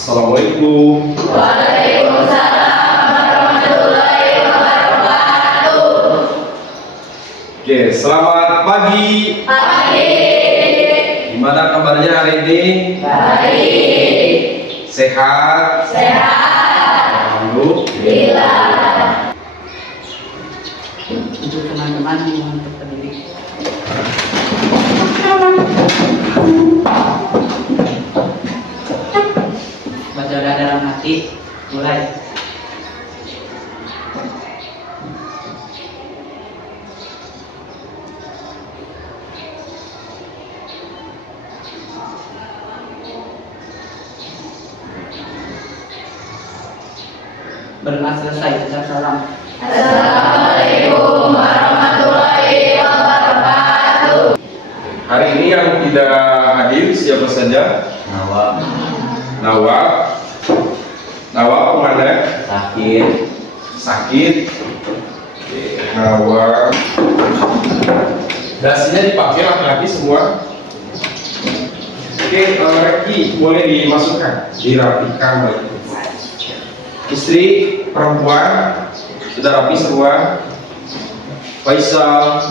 Assalamualaikum. Waalaikumsalam warahmatullahi wabarakatuh. Oke, selamat pagi. Pagi. Gimana kabarnya hari ini? Baik. Sehat? Sehat. Alhamdulillah. Untuk teman-teman mohon untuk berdiri. Baca doa dalam hati, mulai. Berdoa selesai, ucap salam. Assalamualaikum warahmatullahi wabarakatuh. Hari ini yang tidak hadir siapa saja? Nawab Nawab kemana? Sakit. Oke, Nawab. Dasinya dipakai laki-laki semua. Oke, Reki boleh dimasukkan, dirapikan lagi. Istri perempuan sudah rapi semua. Faisal,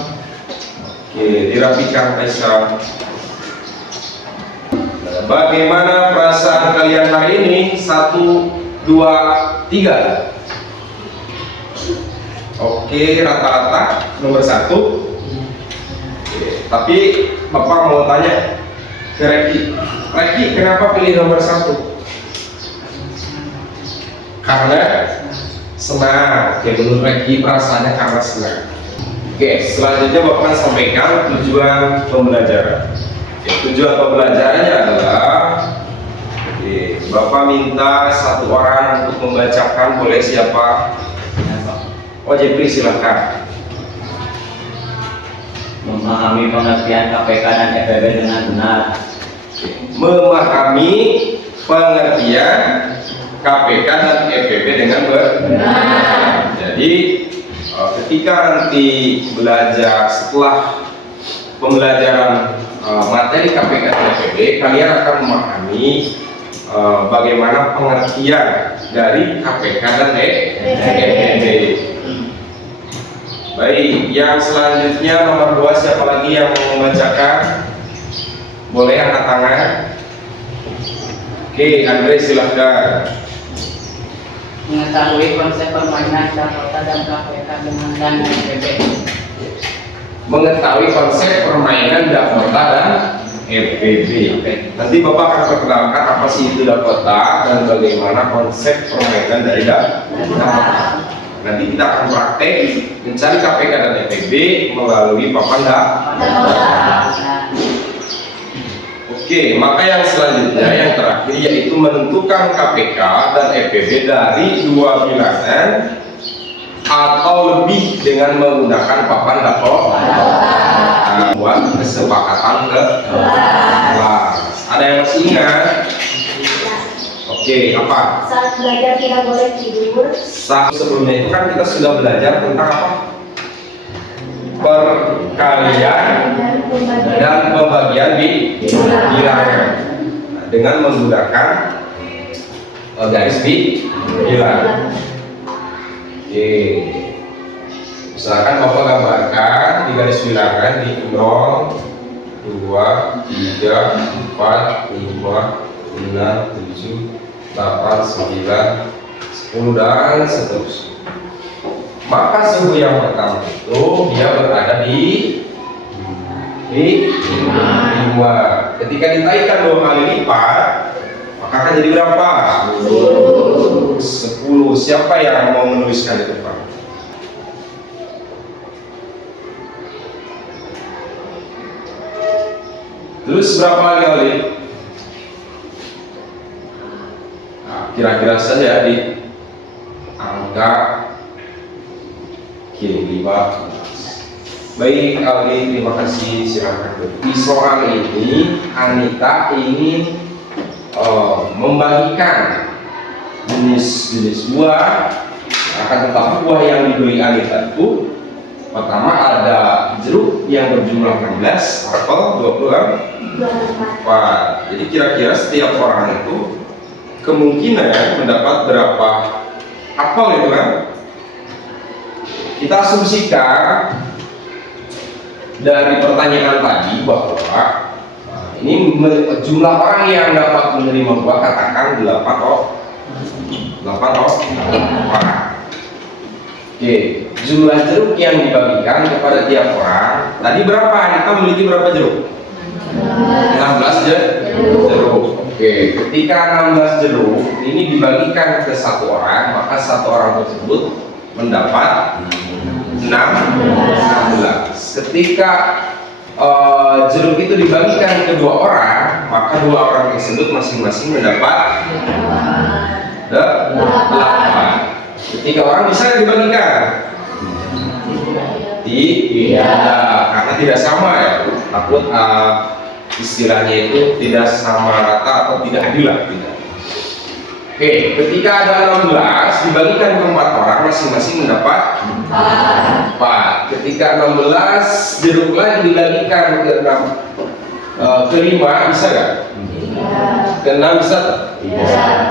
oke, dirapikan Faisal. Bagaimana perasaan kalian hari ini? 1, 2, 3. Oke, rata-rata nomor 1. Oke, tapi Bapak mau tanya ke Reki, kenapa pilih nomor 1? Karena senang. Oke, menurut Reki perasaannya karena senang. Oke, selanjutnya Bapak sampaikan tujuan pembelajaran. Oke, tujuan pembelajarannya adalah Bapak minta satu orang untuk membacakan, boleh siapa? Oh, Jepri silahkan. memahami pengertian KPK dan EPB dengan benar. Memahami pengertian KPK dan EPB dengan benar. Jadi ketika nanti belajar setelah pembelajaran materi KPK dan EPB, kalian akan memahami bagaimana pengertian dari KPK dan EPB. Baik, yang selanjutnya nomor 2 siapa lagi yang mau membacakan? Boleh angkat tangan. Oke, Andre silahkan. Mengetahui konsep permainan Dakota dan KPK dan EPB. Mengetahui konsep permainan Dakota dan EPB. Nanti Bapak akan perkenalkan apa sih itu Dakota dan bagaimana konsep permainan dari Dakota. Nanti kita akan praktek mencari KPK dan EPB melalui papan Dakota. Oke, maka yang selanjutnya yang terakhir yaitu menentukan KPK dan EPB dari 2 bilangan atau lebih dengan menggunakan papan Dakota. Buat kesepakatan kelas. Ada yang masih ingat? Oke, apa? Saat belajar tidak boleh tidur. Sebelumnya itu kan kita sudah belajar tentang apa? Perkalian dan pembagian bilangan dengan menggunakan garis bilangan. Oke, misalkan Bapak gambarkan di garis bilangan di 0, 2, 3, 4, 5, 6, 7, 8, 9, 10 dan seterusnya. Maka suhu yang pertama itu dia berada di 5. Ketika ditaikan 2 kali lipat, maka akan jadi berapa? 10. Siapa yang mau menuliskan di depan? Terus berapa kali? Nah, kira-kira saja di angka 15. Baik Aldi, terima kasih, silakan. Di soal ini Anita ingin membagikan jenis-jenis buah, akan tetapi buah yang dibeli Anita itu pertama ada jeruk yang berjumlah 16, apel 24. Jadi kira-kira setiap orang itu kemungkinan mendapat berapa apel itu kan? Kita asumsikan dari pertanyaan tadi bahwa ini jumlah orang yang dapat menerima buah katakan 8 orang. Oke, jumlah jeruk yang dibagikan kepada tiap orang tadi berapa? Kita memiliki berapa jeruk? 16 jeruk. Oke, ketika 16 jeruk ini dibagikan ke satu orang, maka satu orang tersebut mendapat 16. Ketika jeruk itu dibagikan ke 2 orang, maka 2 orang tersebut masing-masing mendapat 8. Ketika orang bisa dibagikan? Tidak, karena tidak sama ya. Takut istilahnya itu tidak sama rata atau tidak adil lah. Tidak. Oke, ketika ada 16 dibagikan ke 4 orang, masing-masing mendapat 4. Ketika 16 jeruk lagi dibagikan ke 5, bisa nggak? Ke 6 bisa?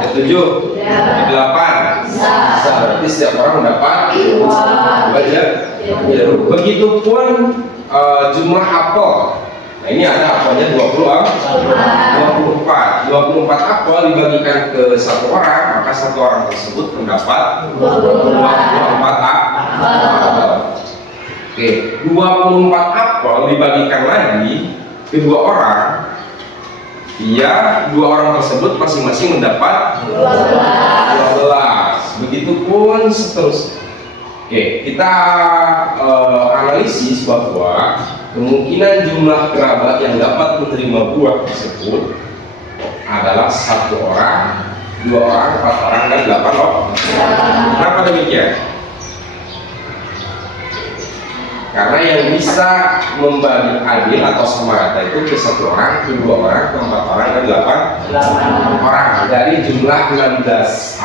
Ke 7? Ke 8? Bisa. Berarti setiap orang mendapat 2 jeruk. Begitupun jumlah apel. Nah, ini ada apelnya 24 apel dibagikan ke satu orang, maka satu orang tersebut mendapat 24 apel. Oke, 24 apel dibagikan lagi ke 2 orang, ya 2 orang tersebut masing-masing mendapat 12. Begitupun seterusnya. Oke, kita analisis bahwa kemungkinan jumlah kerabat yang dapat menerima buah tersebut adalah 1 orang, 2 orang, 4 orang, dan 8 orang. Kenapa demikian? Karena yang bisa membagi adil atau sama rata itu ke 1 orang, ke 2 orang, ke 4 orang, dan 8 orang dari jumlah 16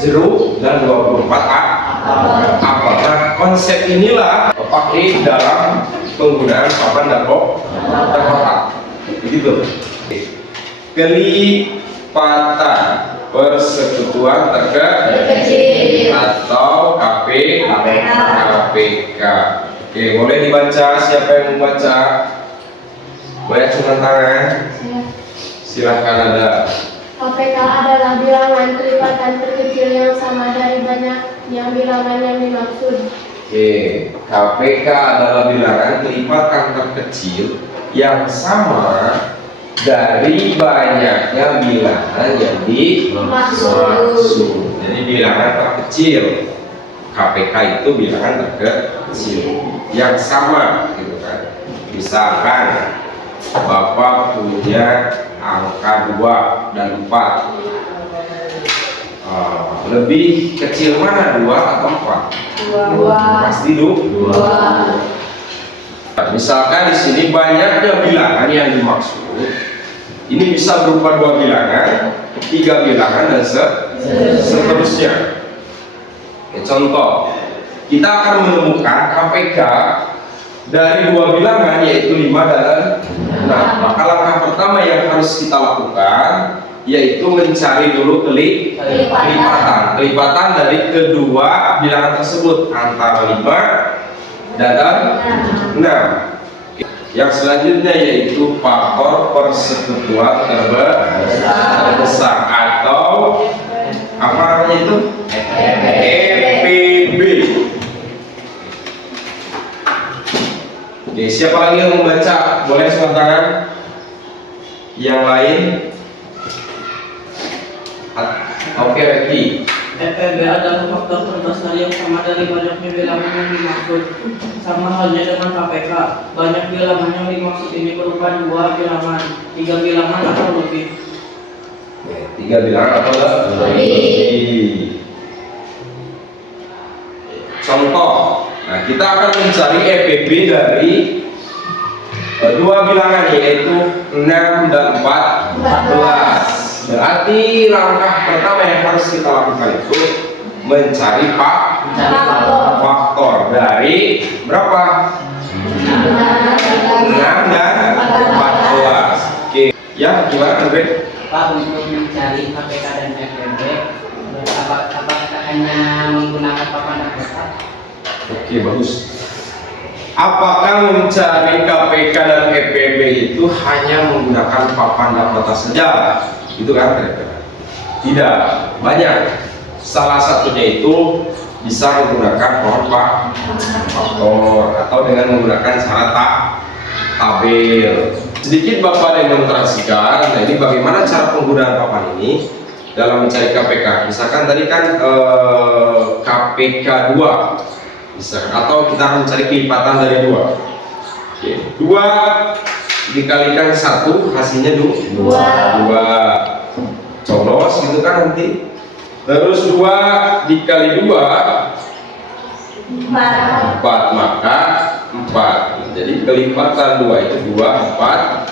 jeruk dan 24 apel. Nah, konsep inilah pakai dalam penggunaan papan dan kotak. Begitu. Kelipatan persekutuan terkecil atau KPK. Oke, boleh dibaca. Siapa yang membaca? Banyak angkat tangan. Silahkan ada. KPK adalah bilangan kelipatan terkecil yang sama dari banyak yang bilangan yang dimaksud. Oke, KPK adalah bilangan kelipatan terkecil yang sama dari banyaknya bilangan yang dimaksud. Jadi bilangan terkecil, KPK itu bilangan terkecil yang sama, gitu kan. Misalkan Bapak punya angka 2 dan 4. Lebih kecil mana, 2 atau 4? 2. Pasti 2. Misalkan di sini banyaknya bilangan yang dimaksud. Ini bisa berupa 2 bilangan, 3 bilangan, dan seterusnya. Contoh, kita akan menemukan KPK dari 2 bilangan, yaitu 5 dan 6. Maka langkah pertama yang harus kita lakukan yaitu mencari dulu kelipatan dari kedua bilangan tersebut antara 5 dan 6. Yang selanjutnya yaitu faktor persekutuan terbesar atau apa namanya itu? EPB. Oke, siapa lagi yang membaca? Boleh angkat tangan. Yang lain? Oke, Reki. EPB adalah faktor terbesar yang sama dari banyaknya bilangan yang dimaksud. Sama halnya dengan KPK, banyak bilangan yang dimaksud ini berupa 2 bilangan, 3 bilangan atau lebih. 3 bilangan atau lebih. Contoh, nah kita akan mencari EPB dari 2 bilangan, yaitu 6 dan 14. Berarti langkah pertama yang harus kita lakukan itu mencari faktor dari berapa? 6 dan 14. Oke, ya gimana Andre? Pak untuk mencari KPK dan FPB? Apakah hanya menggunakan papan data? Oke, bagus. Apakah mencari KPK dan FPB itu hanya menggunakan papan data saja? Itu kan kira-kira? Tidak, banyak. Salah satunya itu bisa menggunakan faktor atau dengan menggunakan cara tabel. Sedikit Bapak demonstrasikan. Nah, ini bagaimana cara penggunaan papan ini dalam mencari KPK. Misalkan tadi kan KPK 2, misalkan, atau kita akan mencari kelipatan dari 2. Oke, 2 dikalikan 1 hasilnya 2. Colos gitu kan nanti. Terus 2 dikali 2 4, maka 4. Jadi kelipatan 2 itu 2, 4.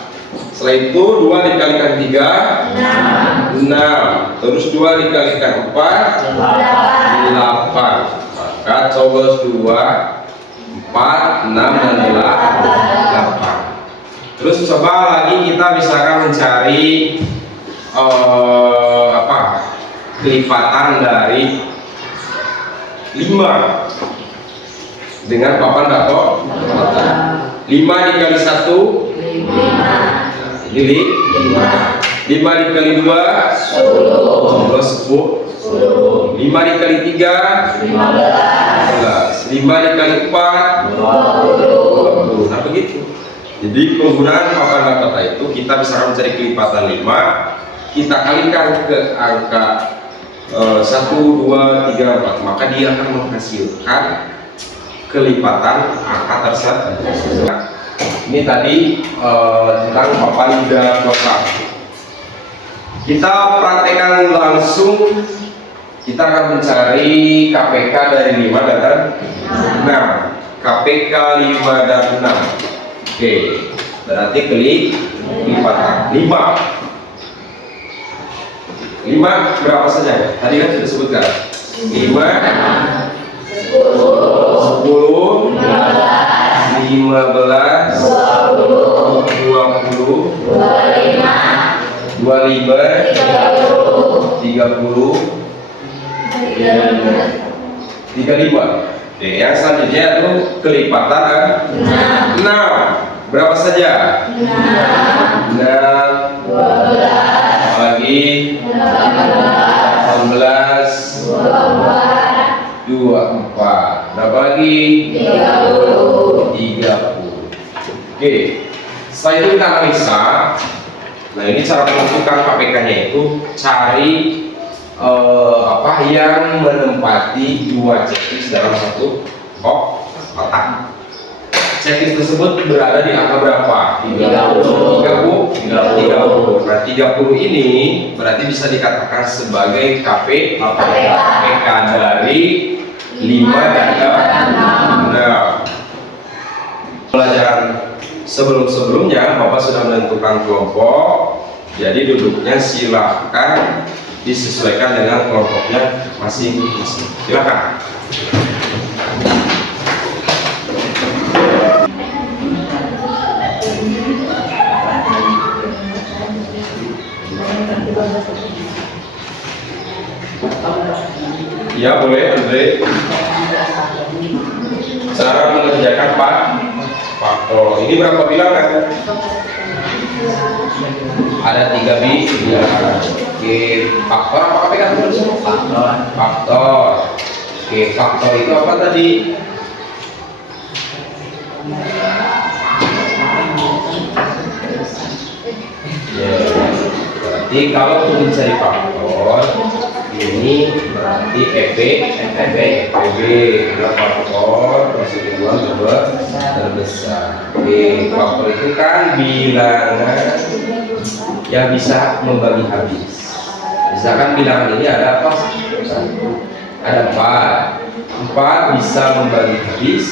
Setelah itu 2 dikalikan 3 6. Terus 2 dikalikan 4 8. Maka colos 2 4 6 dan 8. Terus coba lagi kita misalkan mencari kelipatan dari 5 dengan papan data 5 dikali 1 jadi 5 dikali 2 10. 5 dikali 3 15. 5 dikali 4 20. Nah begitu. Jadi penggunaan papan data itu kita bisa mencari kelipatan 5, kita kalikan ke angka 1, 2, 3, 4, maka dia akan menghasilkan kelipatan angka tersebut. Ini tadi tentang papan data. Kita praktekkan langsung. Kita akan mencari KPK dari 5 dan 6. KPK 5 dan 6. Oke, berarti kelipatan 5 berapa saja? Tadi kan sudah disebutkan 5 10 15 20 25 30 35. Oke, yang selanjutnya itu kelipatan 6. Berapa saja? 6 lagi 18 24. Berapa lagi? 30. Oke. Setelah itu kita analisa. Nah, ini cara menentukan KPK-nya itu cari yang menempati 2 checklist dalam satu kotak. Checklist tersebut berada di angka berapa? 30. Nah, 30 ini berarti bisa dikatakan sebagai KPK dari 5 dan 6. Pelajaran sebelum-sebelumnya Bapak sudah menentukan kelompok. Jadi duduknya silahkan disesuaikan dengan kelompoknya masing-masing. Silakan. Ya boleh, Andre. Cara mengerjakan faktor. Ini berapa bilangan? Ada 3 bilangan. Oke, faktor apa KPK tulis? Faktor. Oke, faktor itu apa tadi? Ya, berarti kalau mencari faktor ini berarti FPB adalah faktor persatuan terbesar. Oke, faktor itu kan bilangan yang bisa membagi habis. Misalkan bilangan ini ada apa? Ada 4 bisa membagi habis.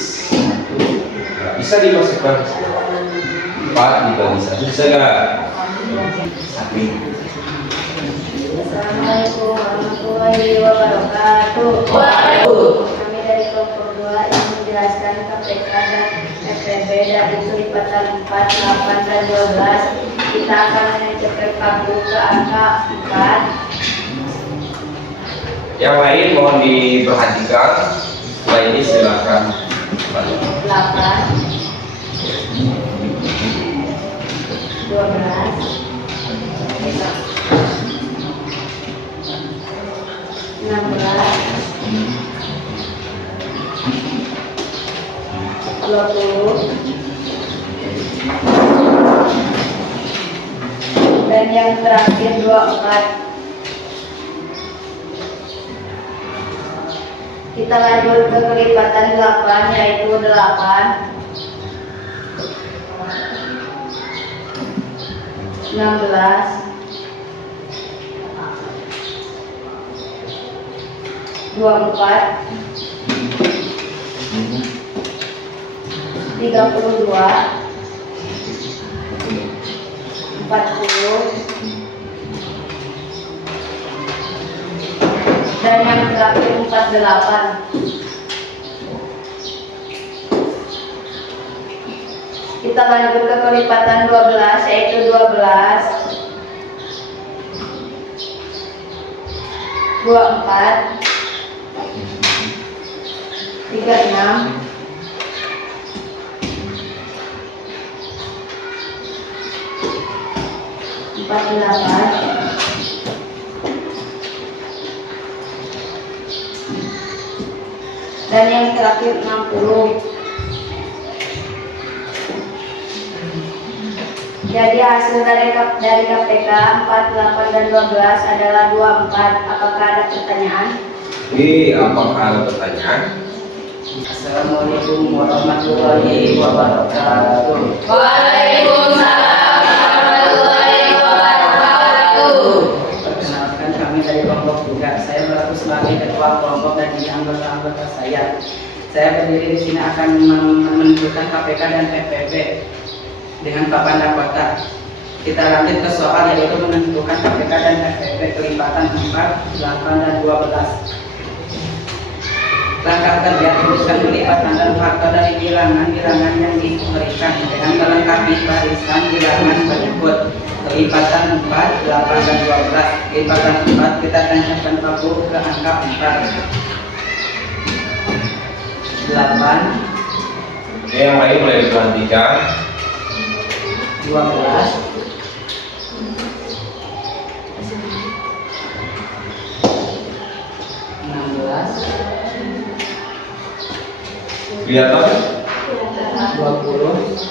Nah, bisa dimasukkan 4 dibagi 1 bisa nggak? Assalamualaikum warahmatullahi wabarakatuh. Kami dari kelompok 2 yang menjelaskan KPK dan FPB dari kelipatan 4, 8, dan 12. Kita akan cepat paku ke angka 4. Yang lain mohon diperhatikan. Setelah ini silakan. 8 12 16 20 dan yang terakhir 24. Kita lanjut ke kelipatan 8, yaitu 8 16 24 32 40 dan yang terakhir 48. Kita lanjut ke kelipatan 12, yaitu 12 24 36 48 dan yang terakhir 60. Jadi hasil dari KPK 48 dan 12 adalah 24. Apakah ada pertanyaan? Apakah ada pertanyaan? Assalamualaikum warahmatullahi wabarakatuh. Waalaikumsalam warahmatullahi wabarakatuh. Perkenalkan, kami dari kelompok juga. Saya berlaku sebagai ketua kelompok dan ini anggota-anggota saya. Saya berdiri di sini akan menentukan KPK dan FPP dengan papan dakwah. Kita lanjut ke soal, yaitu menentukan KPK dan FPP kelipatan 4, 8, dan 12. Langkah kerja: tuliskan kelipatan dan faktor dari bilangan-bilangan yang diberikan dengan melengkapi barisan bilangan berikut: kelipatan 4, 8, dan 12. Kelipatan 4 kita tancapkan paku ke angka 4. 8. Yang lain boleh diperhatikan. 12. 16. Kelihatan? 20.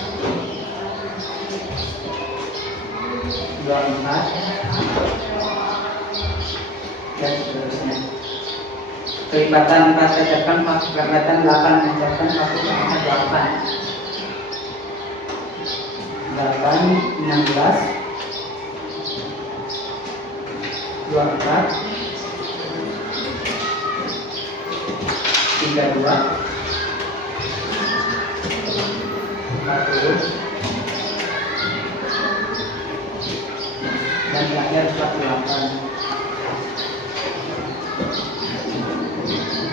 24 dan seterusnya. Kelipatan 4 tancapkan paku, kelipatan 8 tancapkan paku ke angka 8. 16 24 32 40 dan terakhir 48.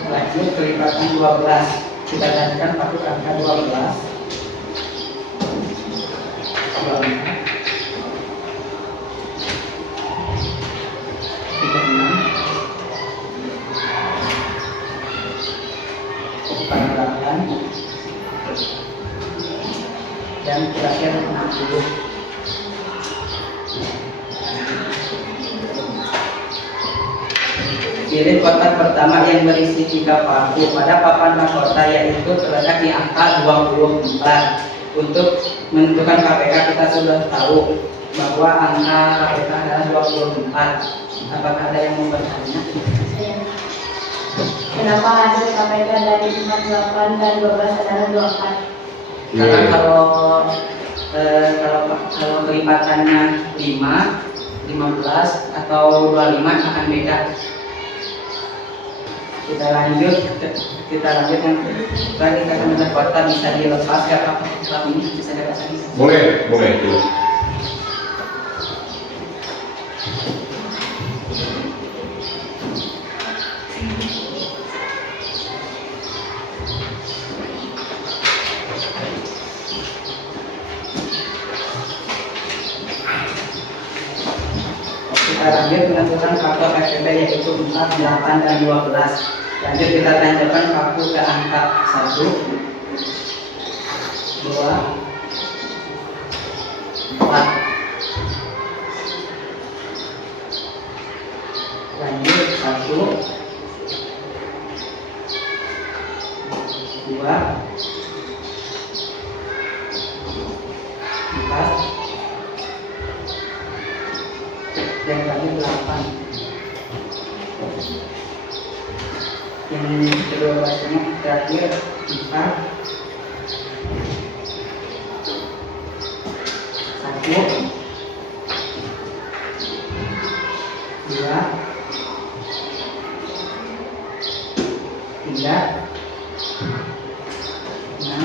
Lanjut kelipatan 12, kita tancapkan paku ke angka 12. 48 dan terakhir 60. Pilih kotak pertama yang berisi 3 paku. Pada papan mahkota yaitu terletak di angka 24. Untuk menentukan KPK kita sudah tahu bahwa angka KPK adalah 24. Apakah ada yang mau bertanya? Kenapa hasil KPK dari 48 dan 12 adalah 24? Karena kalau kelipatannya 5, 15 atau 25 akan beda. Kita lanjut nanti kita akan membuat kotak bisa dilepas ke apa ini bisa dipasang. Boleh. Kita lanjut menentukan faktor FPB yaitu 4, 8, dan 12. Lanjut kita tanyakan faktor ke angka 1, 2, 4. Lanjut 1, 2, 4, dan lanjut 8. Yang kedua bahasanya terakhir 4, 1, 2, 3, 6,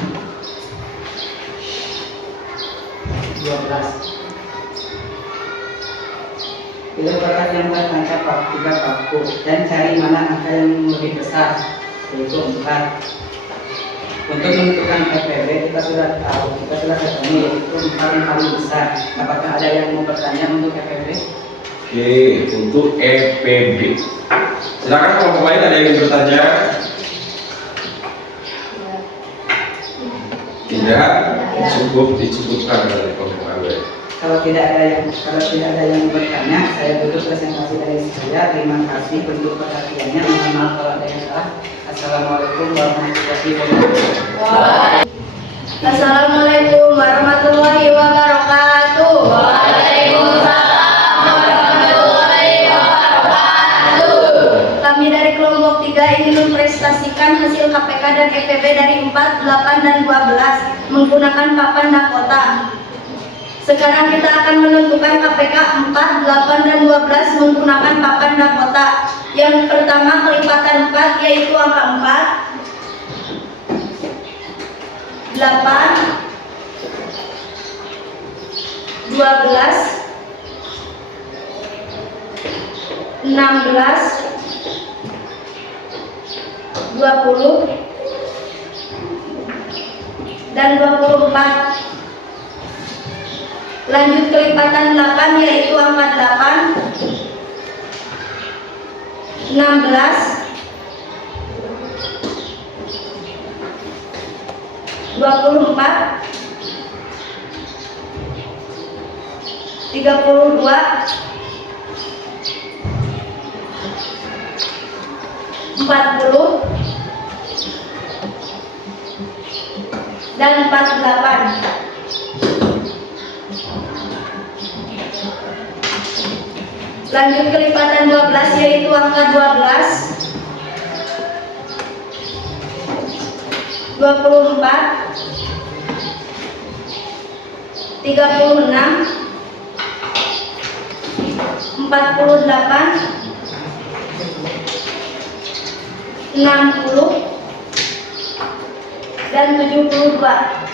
12. Pilih kotak yang berangka 3 paku dan cari mana angka yang lebih besar, yaitu 4. Untuk menentukan FPB kita sudah tahu, kita sudah ketemu yaitu 4 yang paling besar. Apakah ada yang mau bertanya untuk FPB? Oke, untuk FPB. Silakan kelompok lain ada yang ingin bertanya? Tidak, dicukupkan oleh kelompok lain. Kalau tidak ada yang bertanya, saya tutup presentasi dari saya. Terima kasih untuk perhatiannya. Mohon maaf kalau ada yang salah. Assalamualaikum warahmatullahi wabarakatuh. Assalamualaikum warahmatullahi wabarakatuh. Waalaikumsalam warahmatullahi wabarakatuh. Kami dari kelompok 3 ingin mempresentasikan hasil KPK dan FPB dari 4, 8, dan 12 menggunakan papan Dakota. Sekarang kita akan menentukan KPK 4, 8, dan 12 menggunakan papan Dakota. Yang pertama kelipatan 4 yaitu angka 4, 8, 12, 16, 20, dan 24. Lanjut kelipatan 8 yaitu angka 8, 16, 24, 32, 40, dan 48. Lanjut kelipatan 12 yaitu angka 12, 24, 36, 48, 60, dan 72.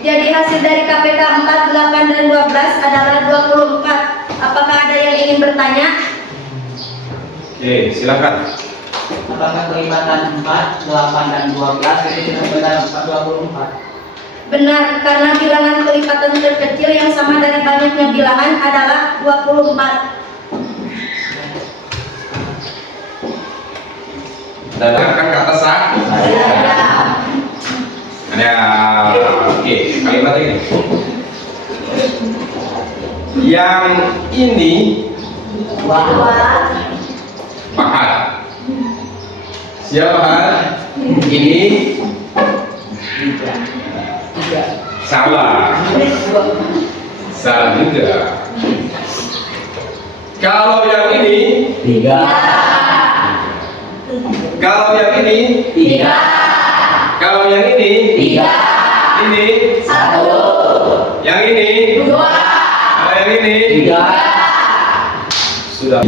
Jadi hasil dari KPK 4, 8, dan 12 adalah 24. Apakah ada yang ingin bertanya? Oke, silakan. Apakah kelipatan 4, 8, dan 12 itu sudah benar 24? Benar, karena bilangan kelipatan terkecil yang sama dari banyaknya bilangan adalah 24. Dan akan kata sah? Ada. Oke, kalimat ini. Yang ini Pahat. Siapa Pahat? Ini salah. Salah juga. Kalau yang ini 3. Kalau yang ini 3. Kalau yang ini 3. Ini 1. Yang ini 2. Kalau yang ini 3. Sudah.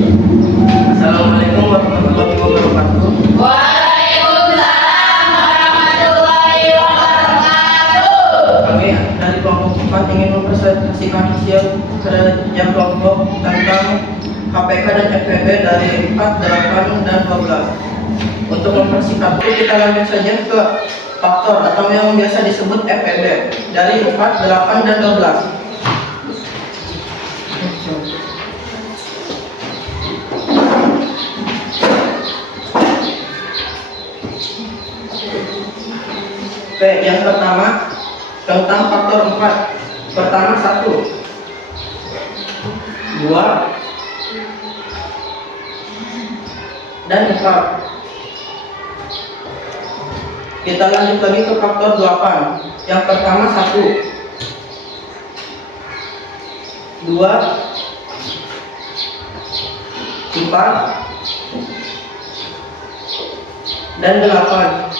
Assalamualaikum warahmatullahi wabarakatuh. Waalaikumsalam warahmatullahi wabarakatuh. Kami dari kelompok 4 ingin mempresentasikan hasil kerja kelompok tentang KPK dan FPB dari 4, 8, dan 12. Untuk mempersingkat itu kita lanjut saja ke faktor atau yang biasa disebut FPB dari 4, 8, dan 12. Yang pertama tentang faktor 4. Pertama 1, 2, dan 4. Kita lanjut lagi ke faktor 8. Yang pertama 1, 2, 4, dan 8.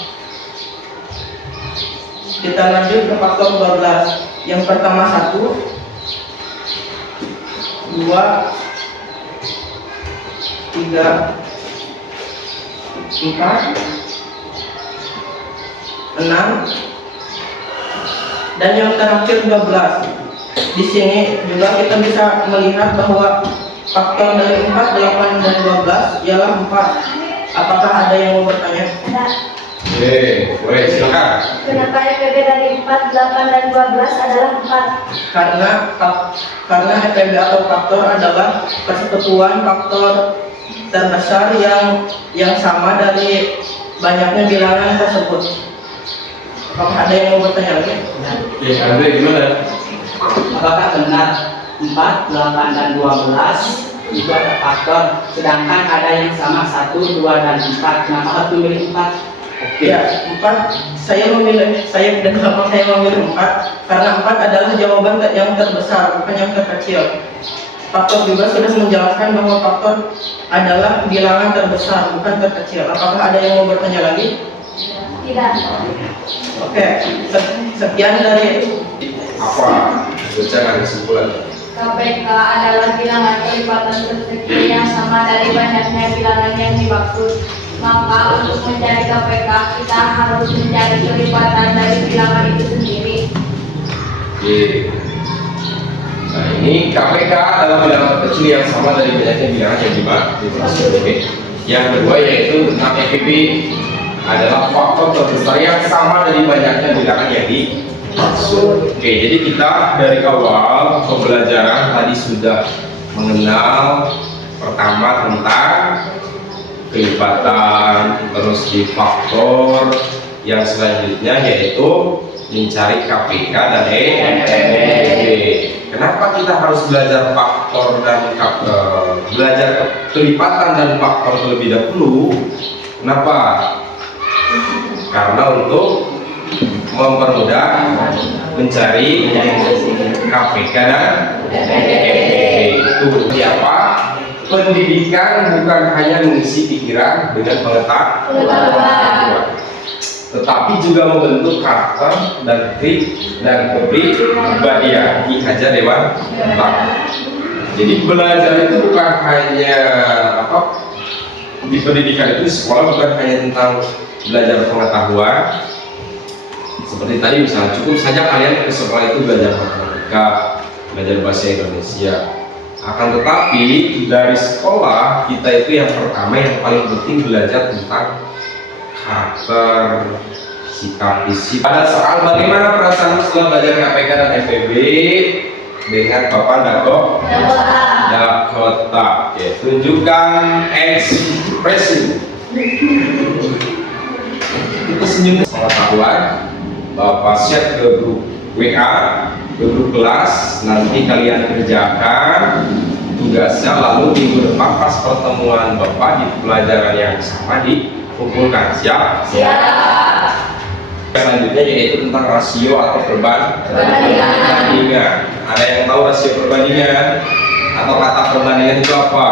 Kita lanjut ke faktor 12. Yang pertama 1, 2, 3, 4, 6, dan yang terakhir 12. Di sini juga kita bisa melihat bahwa faktor dari 4, 8, dan 12 ialah 4. Apakah ada yang mau bertanya? Oke, boleh silakan. Kenapa EPB dari 4, 8, dan 12 adalah 4? Karena EPB atau faktor adalah persekutuan faktor terbesar yang sama dari banyaknya bilangan tersebut. Apakah ada yang mau bertanya lagi? Oke, Andre gimana? Apakah benar 4, 8, dan 12 itu ada faktor, sedangkan ada yang sama 1, 2, dan 4? Kenapa harus memilih 4? Ya, 4 saya memilih 4 karena 4 adalah jawaban yang terbesar, bukan yang terkecil. Faktor juga sudah menjelaskan bahwa faktor adalah bilangan terbesar, bukan terkecil. Apakah ada yang mau bertanya lagi? Tidak. Oke, sekian dari Apa? Bacakan kesimpulan. KPK adalah bilangan kelipatan terkecil yang sama dari banyaknya bilangan yang dimaksud. Maka untuk mencari KPK kita harus mencari kelipatan dari bilangan itu sendiri. Oke. Nah, ini KPK adalah bilangan kecil yang sama dari banyaknya bilangan yang dimaksud. Oke. Yang kedua yaitu tentang EPB adalah faktor terbesar yang sama dari banyaknya bilangan yang dimaksud. Oke, jadi kita dari awal pembelajaran tadi sudah mengenal pertama tentang kelipatan, terus di faktor yang selanjutnya yaitu mencari KPK dan EPB. Kenapa kita harus belajar faktor dan belajar kelipatan dan faktor terlebih dahulu? Kenapa? Karena untuk mempermudah mencari KPK dan EPB. Itu siapa? Pendidikan bukan hanya mengisi pikiran dengan pengetahuan, tetapi juga membentuk karakter dan kepribadian. Ki Hajar Dewantara. Jadi belajar itu bukan hanya di pendidikan itu sekolah bukan hanya tentang belajar pengetahuan. Seperti tadi misalnya cukup saja kalian ke sekolah itu belajar matematika, belajar bahasa Indonesia. Akan tetapi dari sekolah kita itu yang pertama yang paling penting belajar tentang karakter, sikap fisik. Pada soal bagaimana perasaan setelah belajar KPK dan EPB dengan Bapak Dakota. Oke, tunjukkan ekspresi. Itu senyum pengetahuan. Bapak share ke grup WA, ke grup kelas, nanti kalian kerjakan tugasnya, lalu minggu depan pas pertemuan Bapak di pelajaran yang sama dikumpulkan. Siap? Siap. Selanjutnya yaitu tentang rasio atau perbandingan. Ada yang tahu rasio perbandingan atau kata perbandingan itu apa?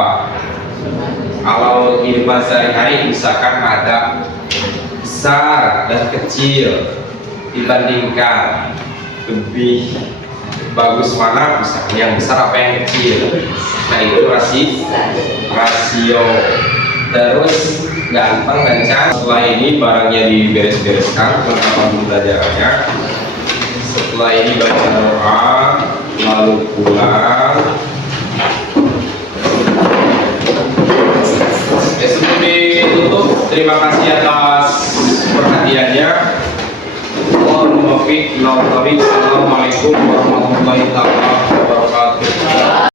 Kalau kehidupan sehari-hari misalkan ada besar dan kecil dibandingkan, lebih bagus mana misalnya yang besar apa yang kecil. Nah itu rasio. Terus gampang kencang. Setelah ini barangnya diberes-bereskan, kelengkapan pembelajarannya. Setelah ini baca doa, lalu pulang. Sebelum ditutup, terima kasih atas perhatiannya. Assalamualaikum warahmatullahi wabarakatuh.